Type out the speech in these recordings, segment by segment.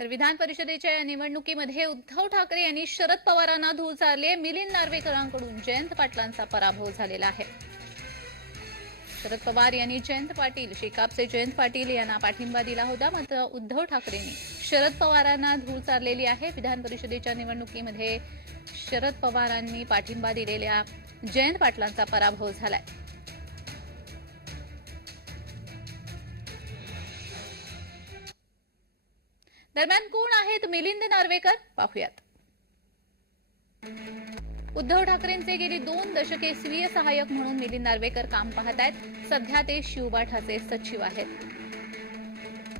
तर विधान परिषदेच्या या निवडणुकीमध्ये उद्धव ठाकरे यांनी शरद पवारांना धूळ चारले मिलिंद नार्वेकरांकडून जयंत पाटलांचा पराभव झालेला आहे. शरद पवार यांनी जयंत पाटील शेकापचे जयंत पाटील यांना पाठिंबा दिला होता. मात्र उद्धव ठाकरेंनी शरद पवारांना धूळ चारलेली आहे. विधान परिषदेच्या निवडणुकीमध्ये शरद पवारांनी पाठिंबा दिलेल्या जयंत पाटलांचा पराभव झालाय. दरम्यान कोण आहेत मिलिंद नार्वेकर? पाहुयात. उद्धव ठाकरेंचे गेली दोन दशके स्वीय सहाय्यक म्हणून मिलिंद नार्वेकर काम पाहत आहेत. सध्या ते शिवबाठाचे सचिव आहेत.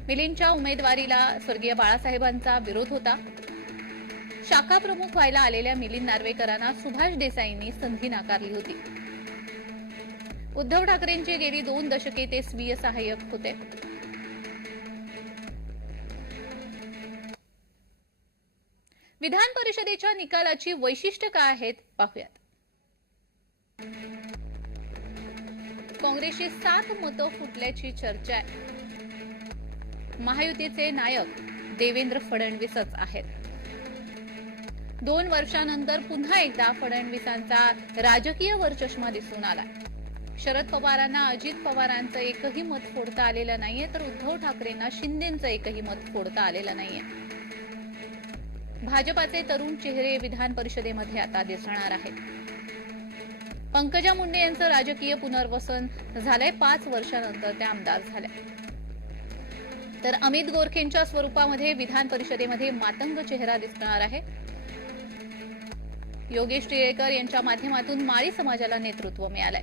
मिलिंदच्या उमेदवारीला स्वर्गीय बाळासाहेबांचा विरोध होता. शाखा प्रमुख व्हायला आलेल्या मिलिंद नार्वेकरांना सुभाष देसाईंनी संधी नाकारली होती. उद्धव ठाकरेंची गेली दोन दशके ते स्वीय सहाय्यक होते. विधान परिषदेच्या निकालाची वैशिष्ट्य काय आहेत पाहूयात. काँग्रेसची सात मतं फुटल्याची चर्चा आहे. महायुतीचे नायक देवेंद्र फडणवीसच आहेत. दोन वर्षानंतर पुन्हा एकदा फडणवीसांचा राजकीय वरचष्मा दिसून आला शरद पवारांना अजित पवारांचं एकही मत फोडता आलेलं नाहीये तर उद्धव ठाकरेंना शिंदेचं एकही मत फोडता आलेलं नाहीये. भाजपाचे तरुण चेहरे विधान परिषदेमध्ये आता दिसणार आहेत. पंकजा मुंडे यांचं राजकीय पुनर्वसन झालंय पाच वर्षानंतर त्या आमदार झाल्या. तर अमित गोरखेंच्या स्वरूपामध्ये विधान परिषदेमध्ये मातंग चेहरा दिसणार आहे. योगेश टिळेकर यांच्या माध्यमातून माळी समाजाला नेतृत्व मिळालंय.